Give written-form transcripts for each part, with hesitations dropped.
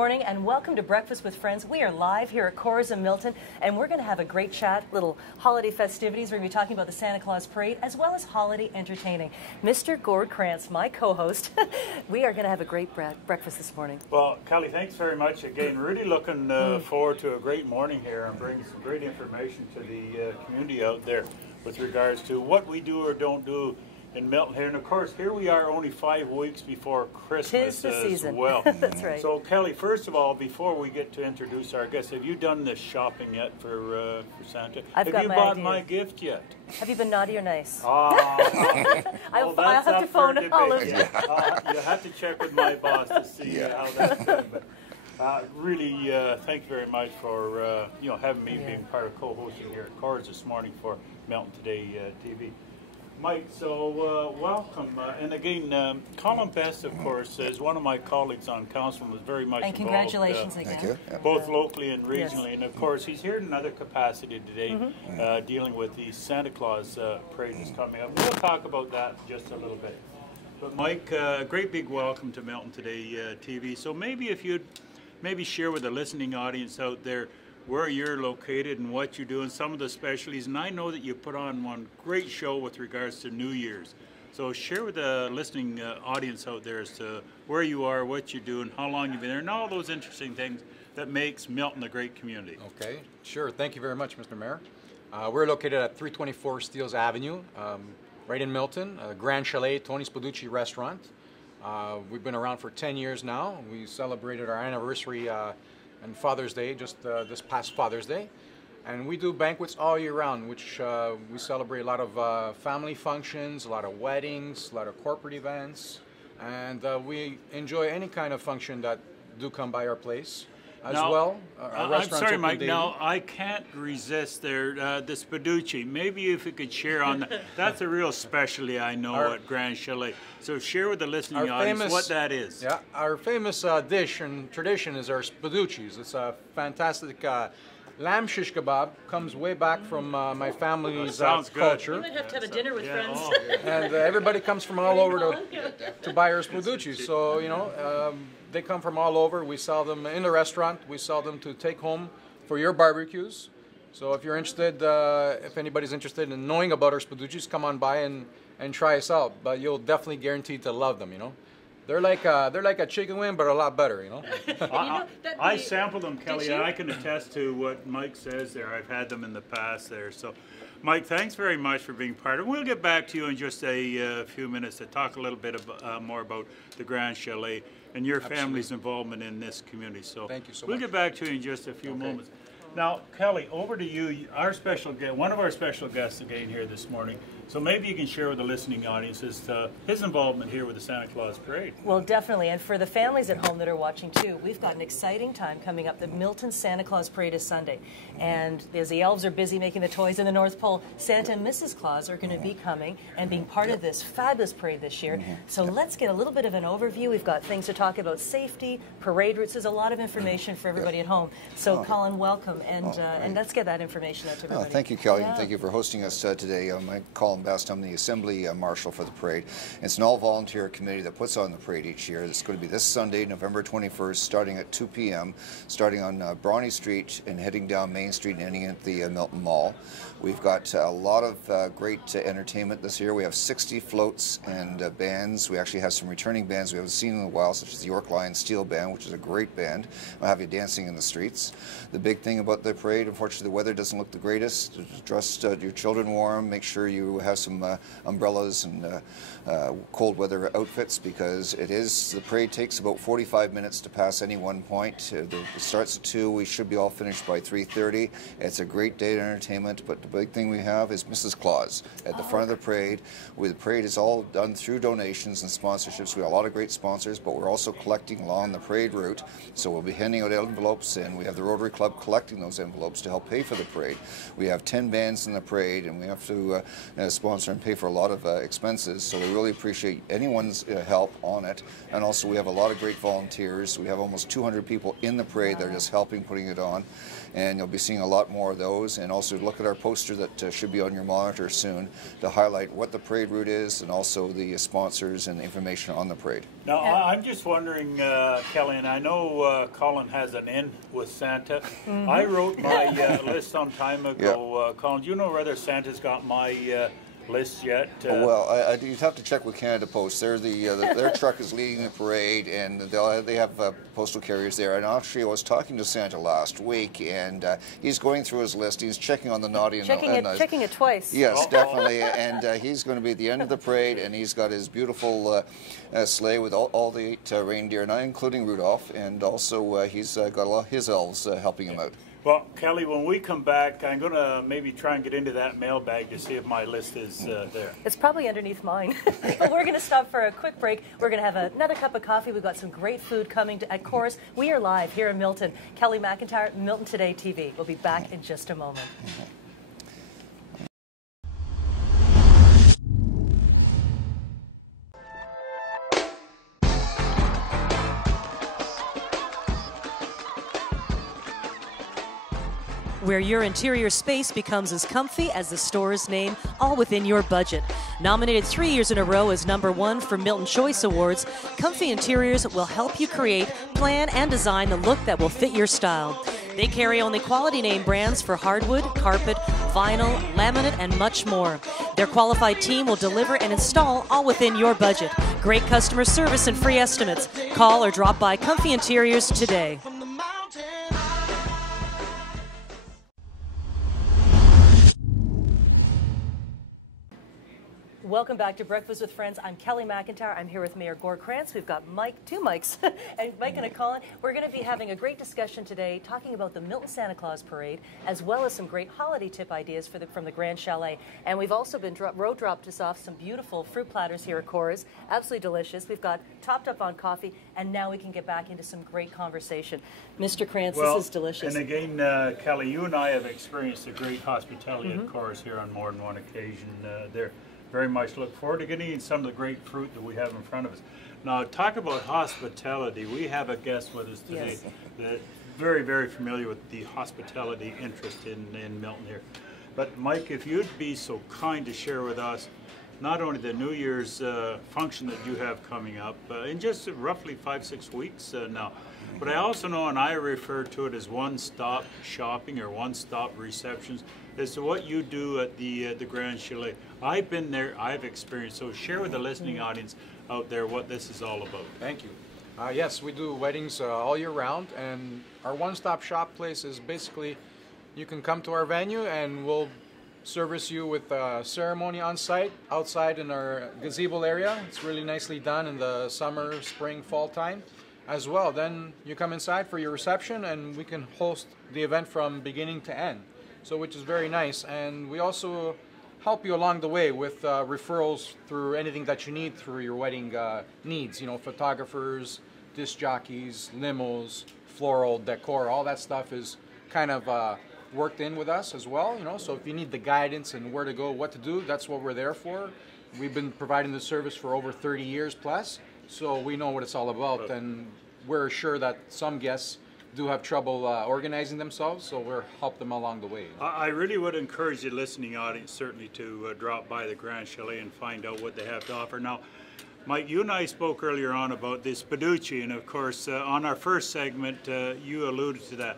morning and welcome to Breakfast with Friends. We are live here at Coors in Milton and we're going to have a great chat, little holiday festivities. We're going to be talking about the Santa Claus Parade as well as holiday entertaining. Mr. Gord Krantz, my co-host, we are going to have a great breakfast this morning. Well, Kelly, thanks very much again. Really looking forward to a great morning here and bringing some great information to the community out there with regards to what we do or don't do in Milton here. And of course, here we are only 5 weeks before Christmas as season. Well. That's right. So Kelly, first of all, before we get to introduce our guests, have you done this shopping yet for Santa? Have you bought my gift yet? Have you been naughty or nice? I'll have to phone all of you. You'll have to check with my boss to see how that's going. But really, thank you very much for having me being part of co-hosting here at Coors this morning for Miltontodaytv. Mike, so welcome. And again, Colin Best, of course, is one of my colleagues on council and was very much involved. And congratulations again. Thank you. Both locally and regionally. And of course, he's here in another capacity today, dealing with the Santa Claus parade that's coming up. We'll talk about that in just a little bit. But Mike, a great big welcome to Miltontodaytv. So maybe if you'd share with the listening audience out there where you're located and what you do and some of the specialties. And I know that you put on one great show with regards to New Year's. So share with the listening audience out there as to where you are, what you do, and how long you've been there, and all those interesting things that makes Milton a great community. Okay, sure. Thank you very much, Mr. Mayor. We're located at 324 Steeles Avenue, right in Milton, Grand Chalet, Tony Spaducci restaurant. We've been around for 10 years now. We celebrated our anniversary and Father's Day, just this past Father's Day. And we do banquets all year round, which we celebrate a lot of family functions, a lot of weddings, a lot of corporate events. And we enjoy any kind of function that do come by our place. As now, well, I'm sorry, Mike. Daily. Now I can't resist the Spaducci. Maybe if you could share on that. That's a real specialty I know at Grand Chalet. So share with the listening audience what that is. Yeah, our famous dish and tradition is our Spaduccis. It's a fantastic lamb shish kebab. Comes way back from my family's culture. You might have to have a dinner with friends. Oh. And everybody comes from all over to buy our Spaduccis. So they come from all over. We sell them in the restaurant. We sell them to take home for your barbecues. So if you're interested, if anybody's interested in knowing about our Spaduccis, come on by and try us out. But you'll definitely guarantee to love them. They're like a chicken wing, but a lot better. I sampled them, Kelly, and I can attest to what Mike says there. I've had them in the past there. So, Mike, thanks very much for being part of it. We'll get back to you in just a few minutes to talk a little bit more about the Grand Chalet and your family's involvement in this community. So thank you so we'll much. Get back to you in just a few moments. Now, Kelly, over to you. Our special guest, one of our special guests again here this morning. So maybe you can share with the listening audience his involvement here with the Santa Claus Parade. Well, definitely. And for the families at home that are watching too, we've got an exciting time coming up. The Milton Santa Claus Parade is Sunday. And as the elves are busy making the toys in the North Pole, Santa and Mrs. Claus are going to be coming and being part of this fabulous parade this year. So let's get a little bit of an overview. We've got things to talk about: safety, parade routes. There's a lot of information for everybody at home. So Colin, welcome. And let's get that information out to everybody. Thank you, Kelly, and thank you for hosting us today. I'm Colin Best. I'm the Assembly Marshal for the parade. It's an all-volunteer committee that puts on the parade each year. It's going to be this Sunday, November 21st, starting at 2 p.m., starting on Brawny Street and heading down Main Street and ending at the Milton Mall. We've got a lot of great entertainment this year. We have 60 floats and bands. We actually have some returning bands we haven't seen in a while, such as the York Lion Steel Band, which is a great band. We'll have you dancing in the streets. The big thing about the parade, unfortunately, the weather doesn't look the greatest. Dress your children warm. Make sure you have some umbrellas and cold weather outfits, because the parade takes about 45 minutes to pass any one point. It starts at 2. We should be all finished by 3:30. It's a great day of entertainment, but the big thing we have is Mrs. Claus at the front of the parade. The parade is all done through donations and sponsorships. We have a lot of great sponsors, but we're also collecting along the parade route. So we'll be handing out envelopes, and we have the Rotary Club collecting those envelopes to help pay for the parade. We have 10 bands in the parade, and we have to sponsor and pay for a lot of expenses. So we really appreciate anyone's help on it. And also we have a lot of great volunteers. We have almost 200 people in the parade that are just helping putting it on. And you'll be seeing a lot more of those. And also look at our poster that should be on your monitor soon to highlight what the parade route is and also the sponsors and the information on the parade. Now, I'm just wondering, Kelly, and I know Colin has an in with Santa. I wrote my list some time ago. Colin, do you know whether Santa's got my list yet? Well, you'd have to check with Canada Post. They're their truck is leading the parade, and they have postal carriers there. And actually, I was talking to Santa last week, and he's going through his list. He's checking on the naughty and checking it twice. Yes, definitely. And he's going to be at the end of the parade, and he's got his beautiful sleigh with all the 8 reindeer, not including Rudolph, and also he's got a lot of his elves helping him out. Well, Kelly, when we come back, I'm going to maybe try and get into that mailbag to see if my list is there. It's probably underneath mine. But we're going to stop for a quick break. We're going to have another cup of coffee. We've got some great food coming at Chorus. We are live here in Milton. Kelly McIntyre, Milton Today TV. We'll be back in just a moment. Where your interior space becomes as comfy as the store's name, all within your budget. Nominated 3 years in a row as #1 for Milton Choice Awards, Comfy Interiors will help you create, plan, and design the look that will fit your style. They carry only quality name brands for hardwood, carpet, vinyl, laminate, and much more. Their qualified team will deliver and install all within your budget. Great customer service and free estimates. Call or drop by Comfy Interiors today. Welcome back to Breakfast with Friends. I'm Kelly McIntyre. I'm here with Mayor Gord Krantz. We've got Mike, 2 mics, and Mike and Colin. We're going to be having a great discussion today talking about the Milton Santa Claus Parade, as well as some great holiday tip ideas from the Grand Chalet. And we've also been road dropped us off some beautiful fruit platters here at Cora's. Absolutely delicious. We've got topped up on coffee, and now we can get back into some great conversation. Mr. Krantz, this is delicious. And again, Kelly, you and I have experienced the great hospitality at Cora's here on more than one occasion. There. Very much look forward to getting some of the great fruit that we have in front of us. Now, talk about hospitality. We have a guest with us today that's very, very familiar with the hospitality interest in Milton here. But Mike, if you'd be so kind to share with us not only the New Year's function that you have coming up in just roughly 5-6 weeks now, but I also know, and I refer to it as one-stop shopping or one-stop receptions, as to what you do at the Grand Chalet. I've been there, I've experienced, so share with the listening audience out there what this is all about. Thank you. Yes, we do weddings all year round, and our one-stop shop place is basically, you can come to our venue and we'll service you with a ceremony on site, outside in our gazebo area. It's really nicely done in the summer, spring, fall time as well. Then you come inside for your reception and we can host the event from beginning to end. So which is very nice, and we also help you along the way with referrals through anything that you need through your wedding needs. You know, photographers, disc jockeys, limos, floral decor, all that stuff is kind of worked in with us as well. You know, so if you need the guidance and where to go, what to do, that's what we're there for. We've been providing the service for over 30 years plus, so we know what it's all about, and we're sure that some guests do have trouble organizing themselves, so we'll help them along the way. I really would encourage the listening audience certainly to drop by the Grand Chalet and find out what they have to offer. Now, Mike, you and I spoke earlier on about this Paducci, and of course, on our first segment, you alluded to that.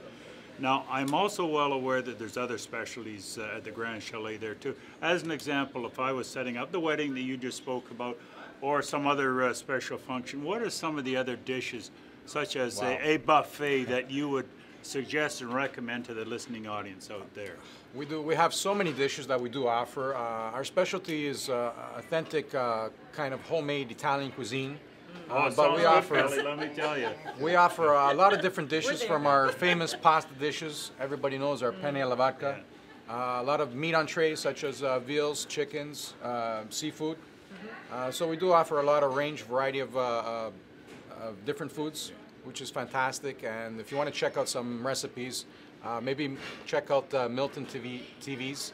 Now, I'm also well aware that there's other specialties at the Grand Chalet there too. As an example, if I was setting up the wedding that you just spoke about, or some other special function, what are some of the other dishes, such as a buffet, that you would suggest and recommend to the listening audience out there? We have so many dishes that we do offer. Our specialty is authentic kind of homemade Italian cuisine. But we offer, Kelly, let me tell you. We offer a lot of different dishes, from our famous pasta dishes. Everybody knows our penne alla vodka. A lot of meat entrees such as veals, chickens, seafood. So we do offer a lot of variety of different foods, which is fantastic. And if you want to check out some recipes, maybe check out Miltontodaytv's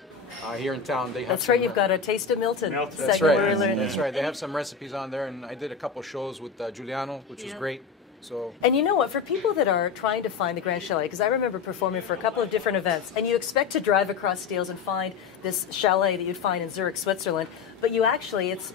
here in town. They have That's right, you've got a Taste of Milton. That's right. That's right. They have some recipes on there, and I did a couple shows with Giuliano, which was great. So. And you know what, for people that are trying to find the Grand Chalet, because I remember performing for a couple of different events, and you expect to drive across Steeles and find this chalet that you'd find in Zurich, Switzerland, but you actually, it's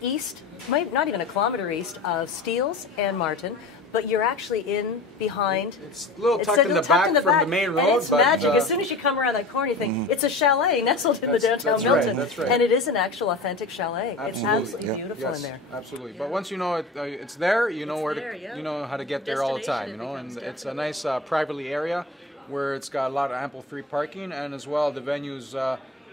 east, not even a kilometer east of Steeles and Martin, but you're actually in behind. It's a little tucked in the back from the main road. And it's but, magic. As soon as you come around that corner, you think, it's a chalet nestled in the downtown Milton. That's right. And it is an actual authentic chalet. Absolutely. It's absolutely beautiful yes, in there. Absolutely. Yeah. But once you know it's there, you know yeah. you know how to get there all the time. You know, and it's a nice privately area where it's got a lot of ample free parking, and as well the venue's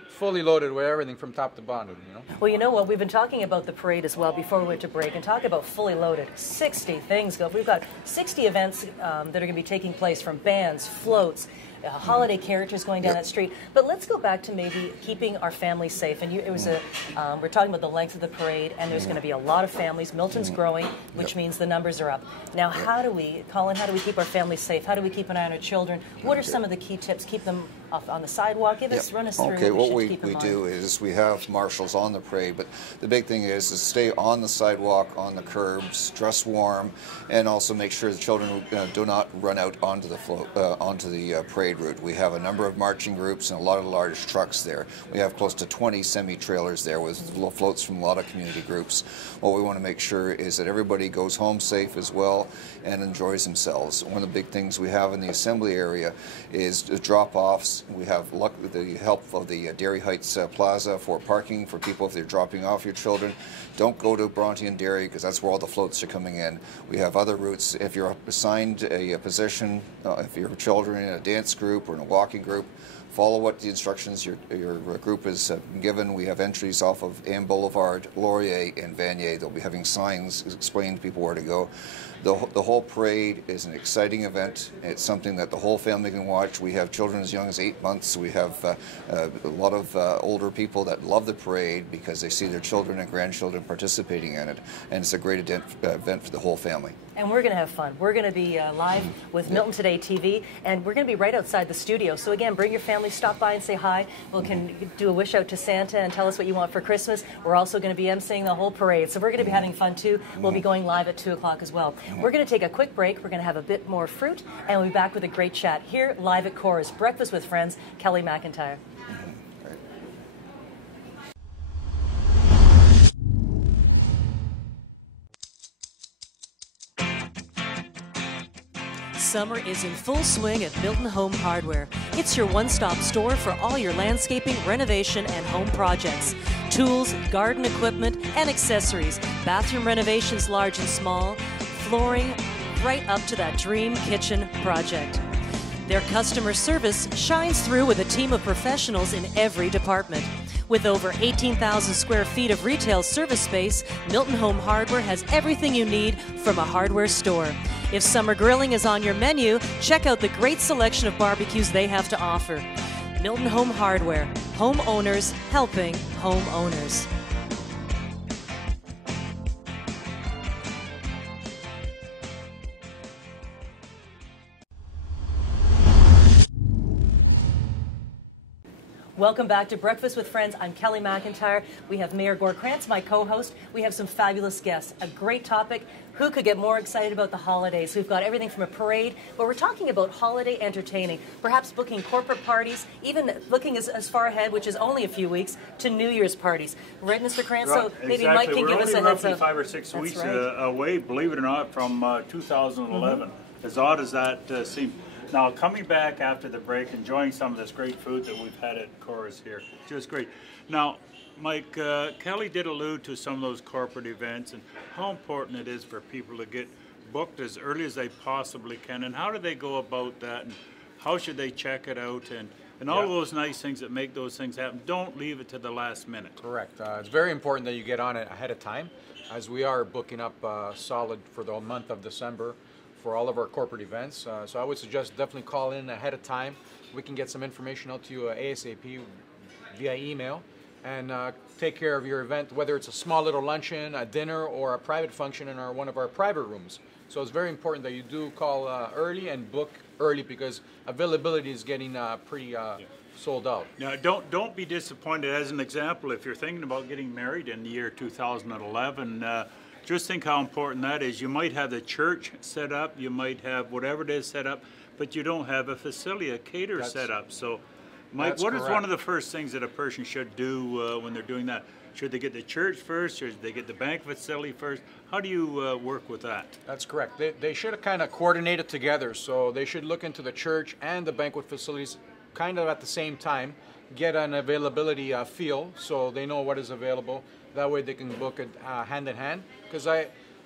fully loaded with everything from top to bottom, you know. Well, you know what? We've been talking about the parade as well before we went to break, and talk about fully loaded. 60 things go. We've got 60 events that are going to be taking place, from bands, floats, holiday characters going down that street. But let's go back to maybe keeping our families safe. And it was we're talking about the length of the parade, and there's going to be a lot of families. Milton's growing, which means the numbers are up. Now, Colin, how do we keep our families safe? How do we keep an eye on our children? What are some of the key tips? Keep them off on the sidewalk. Run us through. Okay, what we keep in mind. do is we have marshals on the parade, but the big thing is stay on the sidewalk, on the curbs, dress warm, and also make sure the children do not run out onto the parade route. We have a number of marching groups and a lot of large trucks there. We have close to 20 semi-trailers there with floats from a lot of community groups. What we want to make sure is that everybody goes home safe as well and enjoys themselves. One of the big things we have in the assembly area is drop-offs. We have the help of the Dairy Heights Plaza for parking for people if they're dropping off your children. Don't go to Bronte and Dairy, because that's where all the floats are coming in. We have other routes. If you're assigned a position, if your children in a dance group or in a walking group, follow what the instructions your group is given. We have entries off of Ann Boulevard, Laurier, and Vanier. They'll be having signs explaining to people where to go. The whole parade is an exciting event. It's something that the whole family can watch. We have children as young as 8 months. We have a lot of older people that love the parade because they see their children and grandchildren participating in it. And it's a great event for the whole family. And we're going to have fun. We're going to be live with Milton Today TV, and we're going to be right outside the studio. So again, bring your family, stop by and say hi. We can do a wish out to Santa and tell us what you want for Christmas. We're also going to be emceeing the whole parade, so we're going to be having fun too. We'll be going live at 2 o'clock as well. We're going to take a quick break. We're going to have a bit more fruit, and we'll be back with a great chat here live at Cora's Breakfast with Friends. Kelly McIntyre. Summer is in full swing at Milton Home Hardware. It's your one-stop store for all your landscaping, renovation, and home projects. Tools, garden equipment, and accessories. Bathroom renovations large and small. Flooring, right up to that dream kitchen project. Their customer service shines through with a team of professionals in every department. With over 18,000 square feet of retail service space, Milton Home Hardware has everything you need from a hardware store. If summer grilling is on your menu, check out the great selection of barbecues they have to offer. Milton Home Hardware, homeowners helping homeowners. Welcome back to Breakfast with Friends. I'm Kelly McIntyre. We have Mayor Gord Krantz, my co-host. We have some fabulous guests. A great topic. Who could get more excited about the holidays? We've got everything from a parade, but we're talking about holiday entertaining, perhaps booking corporate parties, even looking as far ahead, which is only a few weeks, to New Year's parties. Right, Mr. Krantz? Right, so maybe Mike can give us a heads up. We're only roughly 5 or 6 weeks away, believe it or not, from 2011. As odd as that seems. Now, coming back after the break, enjoying some of this great food that we've had at Cora's here, just great. Now, Mike, Kelly did allude to some of those corporate events and how important it is for people to get booked as early as they possibly can, and how do they go about that, and how should they check it out, and all of those nice things that make those things happen. Don't leave it to the last minute. Correct. It's very important that you get on it ahead of time, as we are booking up solid for the month of December for all of our corporate events. So I would suggest definitely call in ahead of time. We can get some information out to you ASAP via email, and take care of your event, whether it's a small little luncheon, a dinner, or a private function in one of our private rooms. So it's very important that you do call early and book early, because availability is getting pretty sold out. Now, don't be disappointed. As an example, if you're thinking about getting married in the year 2011, just think how important that is. You might have the church set up, you might have whatever it is set up, but you don't have a facility, a caterer set up. So, Mike, what is one of the first things that a person should do when they're doing that? Should they get the church first, or should they get the banquet facility first? How do you work with that? That's correct. They should kind of coordinate it together. So they should look into the church and the banquet facilities kind of at the same time, get an availability feel so they know what is available. That way they can book it hand in hand. Because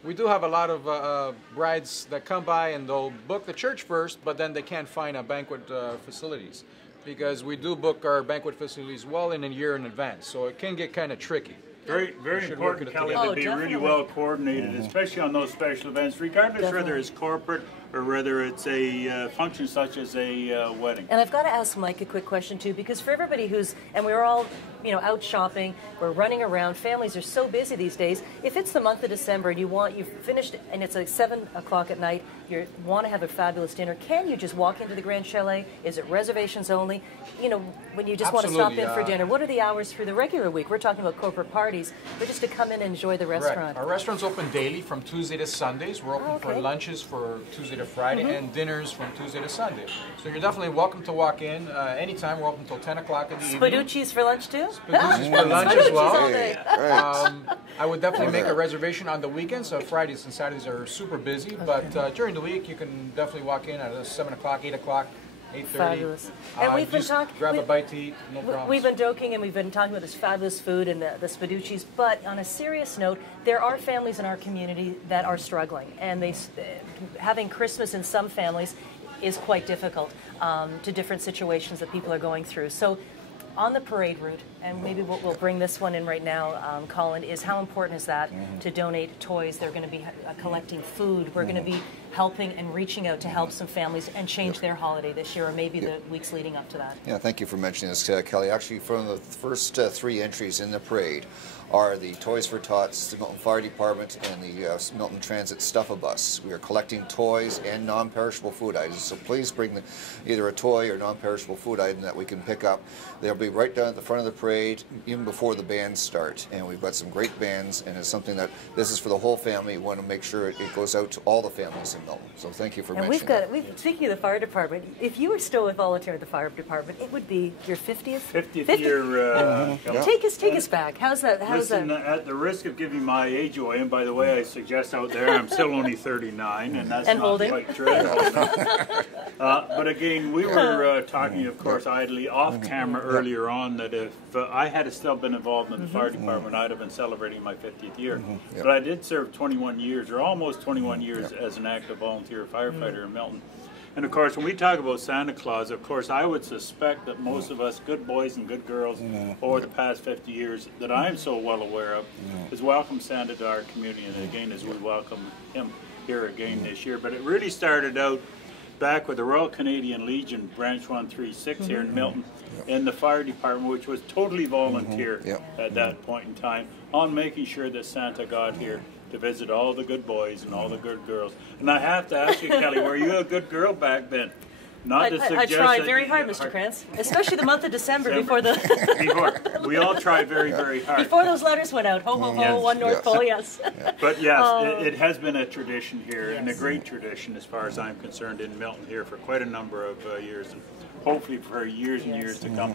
we do have a lot of brides that come by and they'll book the church first, but then they can't find a banquet facilities. Because we do book our banquet facilities well in a year in advance, so it can get kind of tricky. Very important, Kelly, to be really well coordinated, especially on those special events, regardless whether it's corporate or whether it's a function such as a wedding. And I've got to ask Mike a quick question too, because for everybody and we're all, out shopping, we're running around, families are so busy these days. If it's the month of December and you've finished and it's like 7 o'clock at night, you want to have a fabulous dinner, can you just walk into the Grand Chalet? Is it reservations only? When you just want to stop in for dinner, what are the hours for the regular week? We're talking about corporate parties, but just to come in and enjoy the restaurant. Our restaurant's open daily from Tuesday to Sundays. We're open for lunches for Tuesday to Friday and dinners from Tuesday to Sunday. So you're definitely welcome to walk in anytime. We're open until 10 o'clock in the evening. Spaducci's for lunch too? Spaducci's for lunch as well. Hey, I would definitely make a reservation on the weekends. So Fridays and Saturdays are super busy, but during the week you can definitely walk in at 7 o'clock, 8 o'clock. 8:30. Fabulous. And we've been talking. Grab a bite to eat, no problem. We've been joking and we've been talking about this fabulous food and the Spaducci's. But on a serious note, there are families in our community that are struggling, and having Christmas in some families is quite difficult to different situations that people are going through. So, on the parade route, and maybe we'll bring this one in right now, Colin, is how important is that to donate toys? They're going to be collecting food. We're going to be helping and reaching out to help some families and change their holiday this year, or maybe the weeks leading up to that. Yeah, thank you for mentioning this, Kelly. Actually, from the first 3 entries in the parade are the Toys for Tots, the Milton Fire Department, and the Milton Transit Stuff-A-Bus. We are collecting toys and non-perishable food items, so please bring either a toy or non-perishable food item that we can pick up. They'll be right down at the front of the parade, even before the bands start. And we've got some great bands, and it's something that this is for the whole family. We want to make sure it goes out to all the families in Milton. So thank you for mentioning that. Speaking of the fire department, if you were still a volunteer at the fire department, it would be your 50th? 50th year. Take us back. How's that? Listen, at the risk of giving my age away, and by the way, I suggest out there I'm still only 39, and that's not holding. quite true. But again, we were talking, of course, idly off camera earlier on that if I had still been involved in the fire department, I'd have been celebrating my 50th year. But I did serve 21 years, or almost 21 years, as an active volunteer firefighter in Milton. And of course, when we talk about Santa Claus, of course, I would suspect that most of us good boys and good girls over the past 50 years that I'm so well aware of has welcomed Santa to our community, and again, as we welcome him here again this year. But it really started out back with the Royal Canadian Legion Branch 136 here in Milton, in the fire department, which was totally volunteer at that point in time, on making sure that Santa got here to visit all the good boys and all the good girls. And I have to ask you, Kelly, were you a good girl back then? I tried very hard, Mr. Krantz, especially the month of December before we all tried very, very hard. Before those letters went out. Ho, ho, ho, one North Pole, yes. But yes, it has been a tradition here, and a great tradition as far as I'm concerned in Milton here for quite a number of years, and hopefully for years and years to come.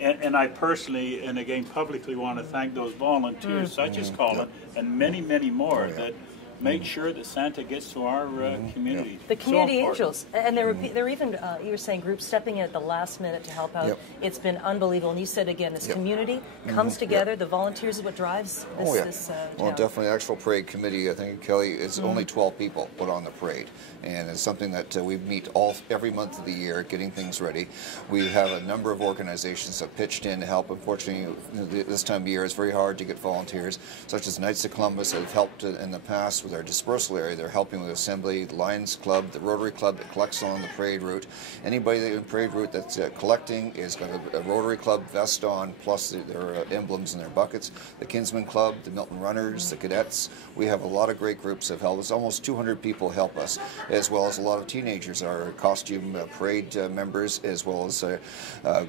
And I personally, and again publicly, want to thank those volunteers such as Colin and many, many more that make sure that Santa gets to our community. The community angels, and there were even you were saying groups stepping in at the last minute to help out. It's been unbelievable. And you said again, this community comes together. The volunteers is what drives this well, definitely, actual parade committee. I think Kelly is only 12 people put on the parade, and it's something that we meet every month of the year, getting things ready. We have a number of organizations that pitched in to help. Unfortunately, this time of year it's very hard to get volunteers, such as Knights of Columbus that have helped in the past with our dispersal area. They're helping with Assembly, the Lions Club, the Rotary Club that collects on the parade route. Anybody in the parade route that's collecting is got a Rotary Club vest on, plus their emblems in their buckets. The Kinsman Club, the Milton Runners, the Cadets. We have a lot of great groups that help us. Almost 200 people help us, as well as a lot of teenagers, our costume parade members, as well as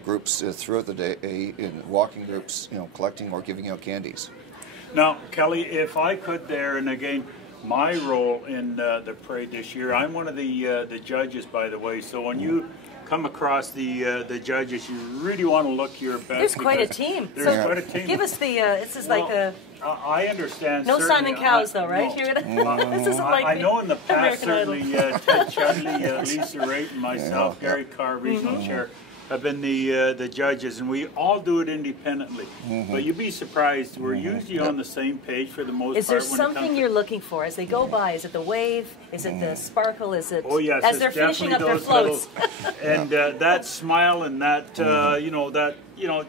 groups throughout the day, in walking groups, collecting or giving out candies. Now, Kelly, if I could there, and again, my role in the parade this year, I'm one of the judges, by the way. So when you come across the judges, you really want to look your best. There's quite a team. There's quite a team. Give us the. This is like a. I understand. No Simon Cowes, though, right? No. This isn't like I know in the past, American certainly Ted Chudley, Lisa Raitt, and myself, Gary Carr, regional chair, have been the judges, and we all do it independently. But you'd be surprised, we're usually on the same page for the most part. Is there something you're looking for as they go by? Is it the wave? Is it the sparkle? Is it as they're finishing up their floats? And that smile and that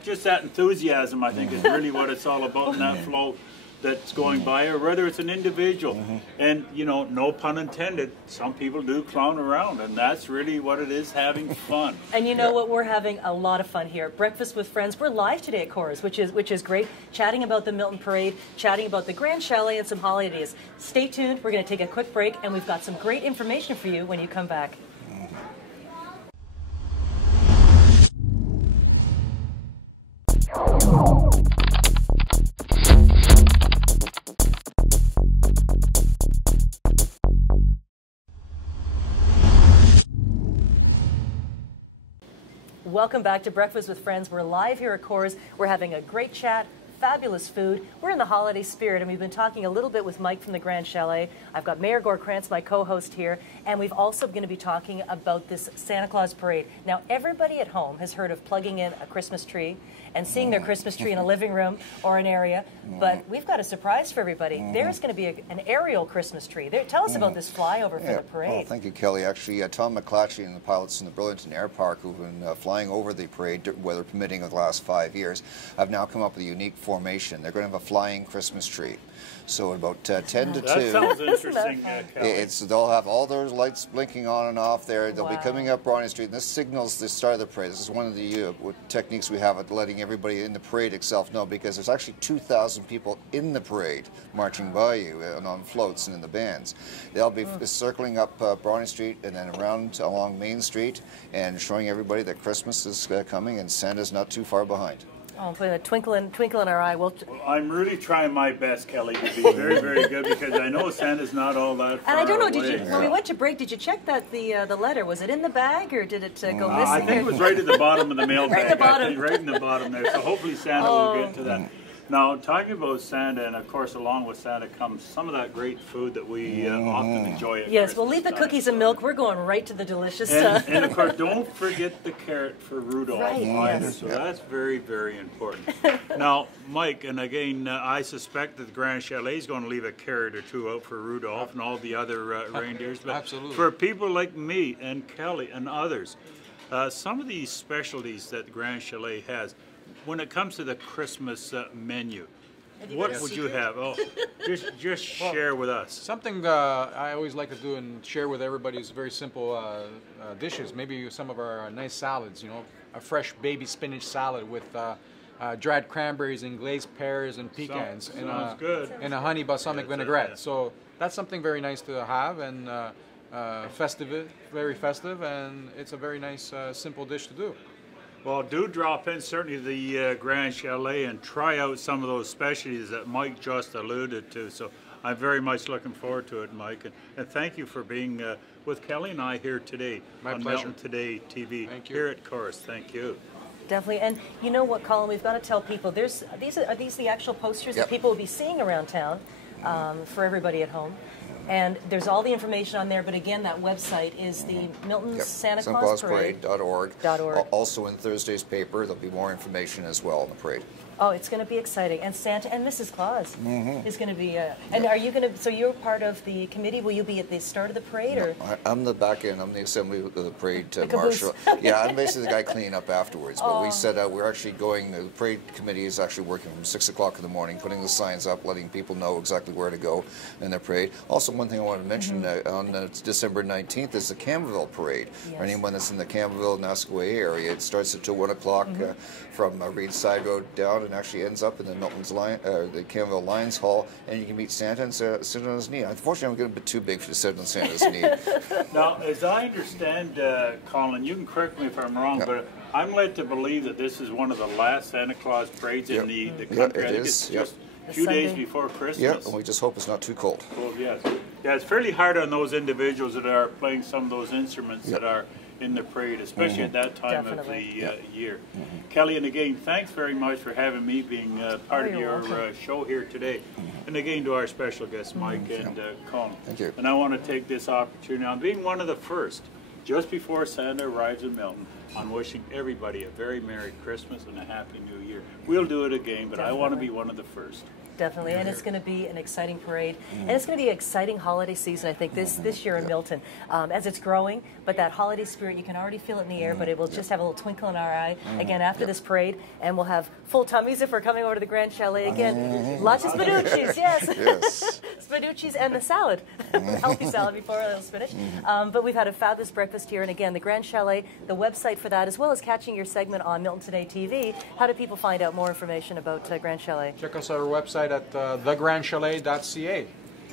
just that enthusiasm, I think, is really what it's all about in that float that's going by, or whether it's an individual. And no pun intended, some people do clown around, and that's really what it is, having fun. And you know what? We're having a lot of fun here. Breakfast with Friends. We're live today at Coors, which is great. Chatting about the Milton Parade, chatting about the Grand Chalet and some holidays. Stay tuned. We're going to take a quick break, and we've got some great information for you when you come back. Welcome back to Breakfast with Friends. We're live here at Coors. We're having a great chat, fabulous food. We're in the holiday spirit, and we've been talking a little bit with Mike from the Grand Chalet. I've got Mayor Gord Krantz, my co-host here, and we've also going to be talking about this Santa Claus parade. Now, everybody at home has heard of plugging in a Christmas tree and seeing their Christmas tree in a living room or an area, but we've got a surprise for everybody. There's going to be an aerial Christmas tree. Tell us about this flyover for the parade. Well, thank you, Kelly. Actually, Tom McClatchy and the pilots in the Burlington Air Park, who've been flying over the parade, weather permitting, over the last 5 years, have now come up with a unique formation. They're going to have a flying Christmas tree. So at about 10 to 2. That sounds interesting, Kelly. They'll have all those lights blinking on and off there. They'll be coming up Bronte Street, and this signals the start of the parade. This is one of the techniques we have at letting everybody in the parade itself know, because there's actually 2,000 people in the parade marching by you and on floats and in the bands. They'll be circling up Bronte Street and then around along Main Street and showing everybody that Christmas is coming and Santa's not too far behind. Oh, put a twinkle in our eye. Well, I'm really trying my best, Kelly, to be very, very good, because I know Santa's not all that far and I don't know, away. when we went to break, did you check that the letter? Was it in the bag, or did it go missing? I think it was right at the bottom of the mail bag. Right at the bottom. Right in the bottom there. So hopefully Santa will get to that. Now, talking about Santa, and of course along with Santa comes some of that great food that we often enjoy at Yes, we'll Christmas leave the time. cookies and milk. We're going right to the delicious stuff. And of course, don't forget the carrot for Rudolph either. Yes. So that's very, very important. Now, Mike, and again, I suspect that the Grand Chalet is going to leave a carrot or two out for Rudolph and all the other reindeers. But Absolutely. for people like me and Kelly and others, some of these specialties that the Grand Chalet has, when it comes to the Christmas menu, what would you have? Oh, just share with us. Something I always like to do and share with everybody is very simple dishes. Maybe some of our nice salads, a fresh baby spinach salad with dried cranberries and glazed pears and pecans Sounds good. and a honey balsamic vinaigrette. So that's something very nice to have, and festive, very festive, and it's a very nice simple dish to do. Well, do drop in certainly the Grand Chalet and try out some of those specialties that Mike just alluded to. So I'm very much looking forward to it, Mike. And thank you for being with Kelly and I here today on pleasure. Miltontodaytv. Thank you. Here at Coors. Thank you. Definitely. And you know what, Colin, we've got to tell people, are these the actual posters that people will be seeing around town for everybody at home? And there's all the information on there, but again, that website is the Milton Santa Claus SantaClausParade.org. .org. Also in Thursday's paper, there'll be more information as well on the parade. Oh, it's going to be exciting. And Santa and Mrs. Claus is going to be... and are you going to... So you're part of the committee. Will you be at the start of the parade? Or? I'm the back end. I'm the assembly of the parade The marshal. caboose. Yeah, I'm basically the guy cleaning up afterwards. But we set out, we're actually going... The parade committee is actually working from 6 o'clock in the morning, putting the signs up, letting people know exactly where to go in their parade. Also, one thing I want to mention, on December 19th is the Campbellville Parade. Yes. For anyone that's in the Campbellville-Nasquay area, it starts at 1 o'clock from Reed Side Road down, and actually ends up in the Milton's the Campbellville Lions Hall, and you can meet Santa and sit on his knee. Unfortunately, I'm getting a bit too big to sit on Santa's knee. Now, as I understand, Colin, you can correct me if I'm wrong, but I'm led to believe that this is one of the last Santa Claus parades in the country. Yeah, it I think is. it's A few days before Christmas. Yeah, and we just hope it's not too cold. Oh, yes. Yeah, it's fairly hard on those individuals that are playing some of those instruments that are in the parade, especially at that time of the year. Kelly, and again, thanks very much for having me being part of your show here today. And again, to our special guests, Mike and Colin. Thank you. And I want to take this opportunity on being one of the first, just before Santa arrives in Milton, on wishing everybody a very Merry Christmas and a Happy New Year. We'll do it again, but I want to be one of the first. Definitely, and it's going to be an exciting parade, and it's going to be an exciting holiday season, I think, this year in Milton, as it's growing, but that holiday spirit, you can already feel it in the air, but it will just have a little twinkle in our eye, again, after this parade, and we'll have full tummies if we're coming over to the Grand Chalet again. Lots of spaducci's, yes. Spaducci's and the salad, healthy salad before a little spinach. But we've had a fabulous breakfast here, and again, the Grand Chalet, the website for that, as well as catching your segment on Miltontodaytv. How do people find out more information about Grand Chalet? Check us out our website at thegrandchalet.ca,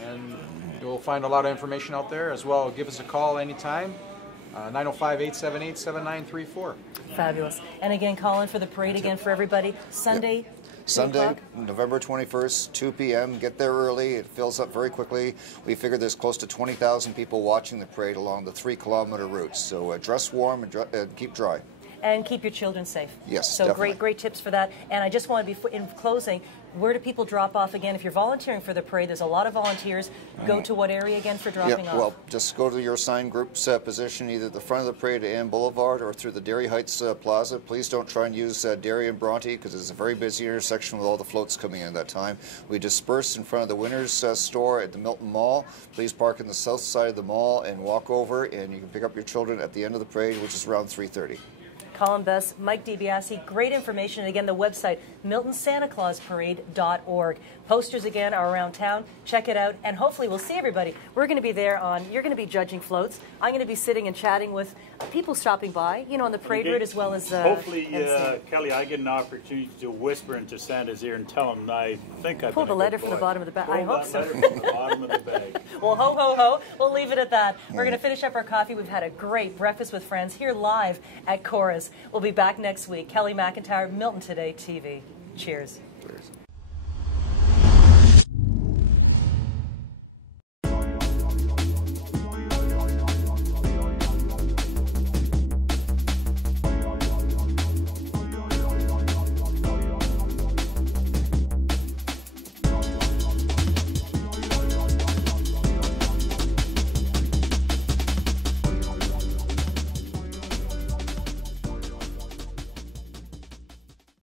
and you'll find a lot of information out there as well. Give us a call anytime, 905-878-7934. Fabulous. And again, Colin, for the parade again for everybody, Sunday, Sunday, November 21st, 2 p.m. Get there early. It fills up very quickly. We figure there's close to 20,000 people watching the parade along the 3-kilometer route. So dress warm and keep dry. And keep your children safe. Yes, so definitely. great tips for that. And I just want to be, in closing, where do people drop off again? If you're volunteering for the parade, there's a lot of volunteers. Go to what area again for dropping off? Well, just go to your assigned group's position, either the front of the parade at Ann Boulevard or through the Dairy Heights Plaza. Please don't try and use Dairy and Bronte because it's a very busy intersection with all the floats coming in at that time. We disperse in front of the Winners store at the Milton Mall. Please park in the south side of the mall and walk over, and you can pick up your children at the end of the parade, which is around 3:30. Colin Bess, Mike DiBiase, great information. And again, the website, MiltonSantaClausParade.org. Posters again are around town. Check it out, and hopefully we'll see everybody. We're going to be there you're going to be judging floats. I'm going to be sitting and chatting with people stopping by, on the parade route as well as... hopefully, Kelly, I get an opportunity to whisper into Santa's ear and tell him I think I've pulled the letter from the bottom of the bag. I hope so. Letter from the bottom of the bag. Well, ho, ho, ho. We'll leave it at that. We're going to finish up our coffee. We've had a great breakfast with friends here live at Cora's. We'll be back next week. Kelly McIntyre, Milton Today TV. Cheers. Cheers.